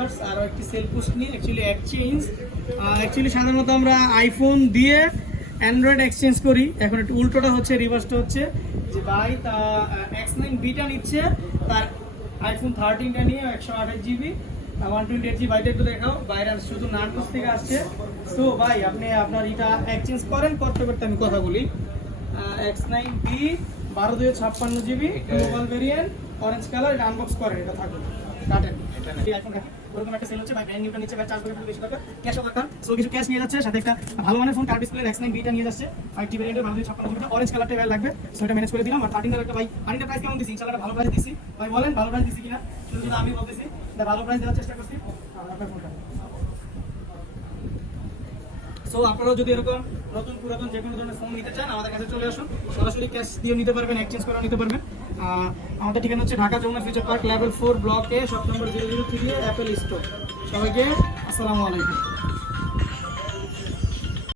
Viewers আরও একটি sale post নিয়ে অ্যাকচুয়ালি এক্সচেঞ্জ অ্যাকচুয়ালি সাধারণত আমরা আইফোন দিয়ে অ্যান্ড্রয়েড এক্সচেঞ্জ করি। এখন একটু উল্টোটা হচ্ছে রিভার্সটা হচ্ছে যে ভাই, তা এক্স নাইন বিটা নিচ্ছে, তার আইফোন থার্টিনটা নিয়ে একশো আঠাশ GB one twenty eight GB একটু দেখাও। বাইরে শুধু নানপুর থেকে আসছে। তো ভাই, আপনি আপনার এটা এক্সচেঞ্জ করেন, করতে করতে আমি কথা বলি। এক্স নাইন বি বারো দুই ছাপ্পান্ন GB global variant orange colour এটা আনবক্স করেন এটা থাকুন কাটেন। ওরকম একটা সেল হচ্ছে ভাই ব্র্যান্ড নিউটা নিচ্ছে ভাই চার্জ করে বেশি দরকার ক্যাশও দরকার সো কিছু ক্যাশ নিয়ে যাচ্ছে সাথে একটা ভালো মানের ফোন কার ডিসপ্লে এক্স নাইন বিটা নিয়ে যাচ্ছে। ফাইভ টি ভেরিয়েন্টের ছাপ্পান্ন অরেঞ্জ কালারটা এবার লাগবে সো এটা ম্যানেজ করে দিলাম। আর থার্টিন একটা ভাই আরেকটা প্রাইস কেমন দিচ্ছি ইনশাল্লাহ ভালো প্রাইস দিচ্ছি ভাই বলেন ভালো প্রাইস দিচ্ছি কিনা? শুধু শুধু আমি বলতেছি ভালো প্রাইস দেওয়ার চেষ্টা করছি। আপনার ফোনটা সো আপনারাও যদি এরকম নতুন পুরাতন যে কোনো ধরনের ফোন নিতে চান, আমাদের কাছে চলে আসুন। সরাসরি ক্যাশ দিয়ে নিতে পারবেন এক্সচেঞ্জ করে নিতে পারবেন। আমাদের ঠিকানা হচ্ছে Dhaka Jamuna future park level four ব্লকে shop number zero zero three Apple store সবাইকে আসসালামু আলাইকুম।